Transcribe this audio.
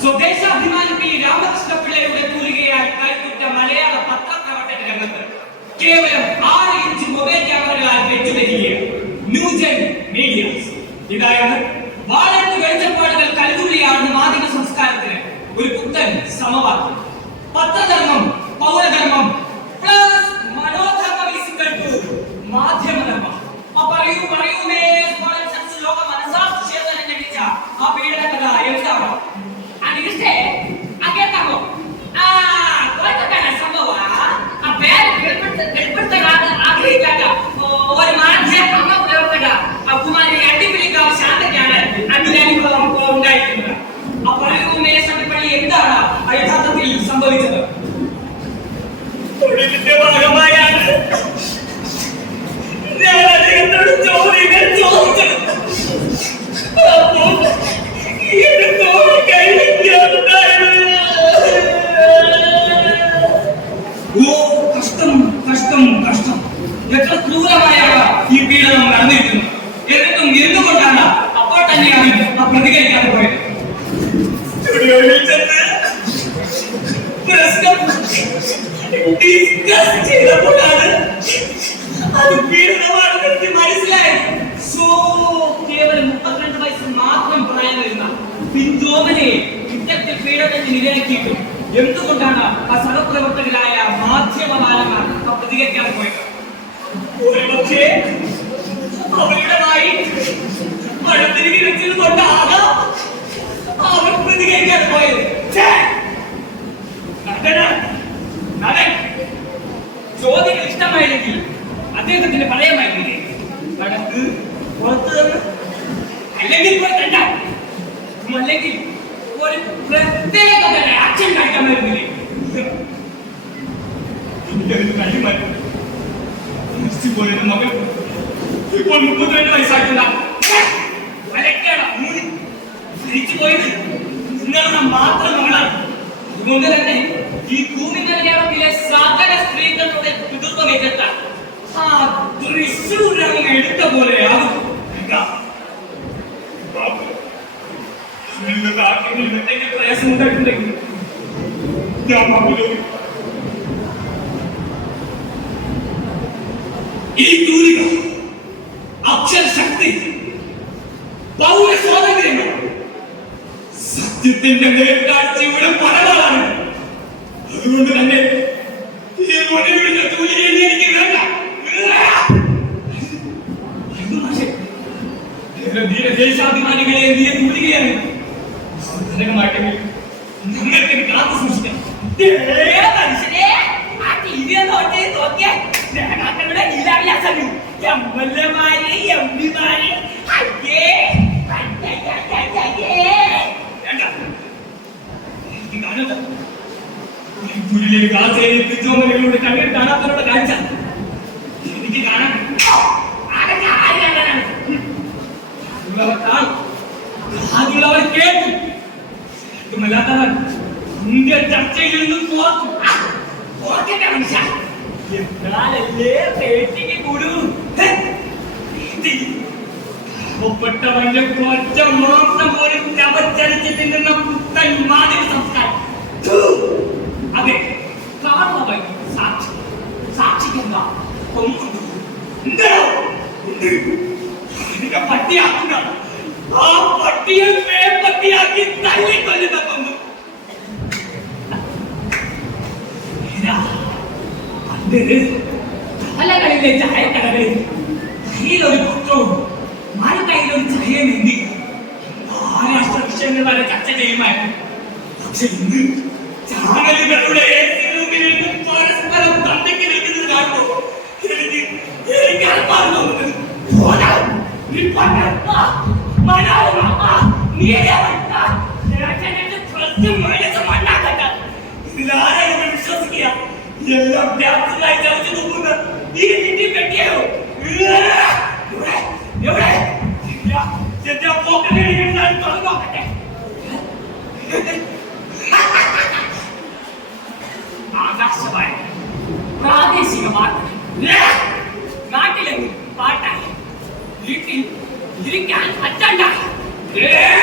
Swadeshabhimani P Ramakrishna പിള്ളയുടെ തൂലികയായി കൈക്കുറ്റ മലയാള പത്രപ്രവർത്തന രംഗത്ത് കേവലം ആറ് ഇഞ്ച് മൊബൈൽ ക്യാമറകളാൽ വെച്ചുതരികയാണ് ന്യൂജൻ വാഴത്ത് വെളിച്ചപ്പാടുകൾ കരുതുള്ളിയാണ് മാധ്യമ സംസ്കാരത്തിന് ഒരു പുത്തൻ സമവാക്യം. പത്രധർമ്മം പൗരധർമ്മം പ്ലസ് മനോധർമ്മം ഈസ് ഇക്വൽ ടു മാധ്യമധർമ്മം പറയൂ പറയൂ മേ ലോക മനസാക്ഷി ചേതന ആ എന്താണ്? സംഭവിച്ചത്. തൊഴിലിന്റെ ഭാഗമായാണ്. ഞാൻ അദ്ദേഹത്തോട് ചോദ്യങ്ങൾ ചോദിച്ചത്. ഓ കഷ്ടം കഷ്ടം കഷ്ടം. എത്ര ക്രൂരമായ ഈ പീഡനം നടന്നിരിക്കുന്നു എന്നിട്ടും എന്തുകൊണ്ടാണ് അപ്പോൾ തന്നെയാണ് പ്രതികരിക്കാതെ പോയത്. ഡിസ്കസ് ചെയ്തപ്പോഴാണ് അത് പീഡനമാണെന്ന് എനിക്ക് മനസ്സിലായി സോ കേവലം മുപ്പത്തിരണ്ട് വയസ്സ് മാത്രം പ്രായം വരുന്ന പിഞ്ചോമനെ ഇത്തരത്തിൽ പീഡനത്തിന് ഇരയാക്കിയിട്ടും എന്തുകൊണ്ടാണ് ആ സഹപ്രവർത്തകരായ മാധ്യമ ബാലന്മാർ ആ പ്രതികരിക്കാതെ പോയത് ഒരുപക്ഷേ അവരുടെ വായി തിരികെ വെച്ചത് കൊണ്ടാകാം. അദ്ദേഹത്തിന് പറയാമായിരുന്നില്ലേ നടക്ക് പുറത്ത് നിന്ന്. അല്ലെങ്കിൽ പോയി കണ്ട. അല്ലെങ്കിൽ ഒരു പ്രത്യേക ആക്ഷൻ കഴിയുമായിരുന്നു മരിച്ചുപോയൊരു മകൻ. ഇപ്പോൾ മുപ്പത്തിരണ്ട് വയസ്സായിട്ടുള്ള തിരിച്ചു പോയത് നിങ്ങളുടെ മാത്രം മകളാണ്. അതുകൊണ്ട് ഈ ഭൂമി മലയാളത്തിലെ സകല സ്ത്രീകളുടെ പിതൃത്വം ഏറ്റെടുത്ത ആ തൃശ്ശൂരങ്ങ് എടുത്ത പോലെയാകും നിന്ന് ആർക്കെങ്കിലും എന്തെങ്കിലും പ്രയാസം ഉണ്ടായിട്ടുണ്ടെങ്കിൽ. ഞാൻ ബാബുവിനോട് ഈ തൂലിക അക്ഷരശക്തി പൗര സ്വാതന്ത്ര്യങ്ങൾ സത്യത്തിന്റെ നേർക്കാഴ്ചയുടെ പരമാണ് അതുകൊണ്ട് തന്നെ ഈ മുടിവിടുന്ന സാധാരണമായിട്ടെങ്കിൽ ഞങ്ങൾക്ക് കാത്തു സൂക്ഷിക്കാം. മനുഷ്യനെ ആ ടിവി ഒന്ന് ഓൺ ചെയ്ത് നോക്കിയേ നേതാക്കളുടെ അയ്യേ അയ്യയ്യയ്യയ്യേ. വേണ്ട. എനിക്ക് കാണണ്ട. ഈ പുലിയെ ഗാസയിലെ പിച്ചോമനകളുടെ കണ്ണിൽ കാണാത്തവരുടെ കാഴ്ച. എനിക്ക് കാണാൻ അതൊക്കെ ആര് കണ്ടതാണ്? ഉള്ളവർ കാണും. അതുള്ളവർ കേൾക്കും. അതുമല്ലാത്തവർ ഇന്ത്യ ചർച്ചയിൽ നിന്നും ഓർക്കട്ടെ മനുഷ്യ. ഒപ്പെട്ടവന്റെ കുറച്ച മാത്രം പോലും ചവച്ചരച്ച് തിന്നുന്ന പുത്തൻ മാതിരി സംസ്കാരം. അതെ കാണുന്നവൻ സാക്ഷി. സാക്ഷിക്കുന്ന. അതിനെ പട്ടിയാക്കുക ആ പട്ടിയെ മേപ്പട്ടിയാക്കി തള്ളിക്കൊല്ലുന്ന ഇതാ, പണ്ട് കലകളിലെ ചായക്കടകളിൽ കയ്യിലൊരു പുത്രവും മറു കയ്യിലൊരു ചായ എന്തി മഹാരാഷ്ട്ര വിഷയങ്ങൾ വരെ ചർച്ച ചെയ്യുമായിരുന്നു. പക്ഷെ ഇന്ന് ചാനലുകളുടെ പരസ്പരം തട്ടിക്ക് നിൽക്കുന്നത് കാണുമ്പോൾ എനിക്ക് എനിക്ക് അൽപ്പം തോന്നുന്നത് പോരാ, നീ പണ്ട്, ആ, எல்லாம் பேப்பர்லாம் தெரிஞ்சு நோக்குங்க நீ நின்று பெட்டியாவோ எவ்வளோ செஞ்சா போக்கவே நான் சொல்ல மாட்டேன் ஆகாசவாய் பிராதேசிக வார்த்தை நாட்டில் பாட்டா இருக்கு இருக்கான் அச்சாண்டா ஏ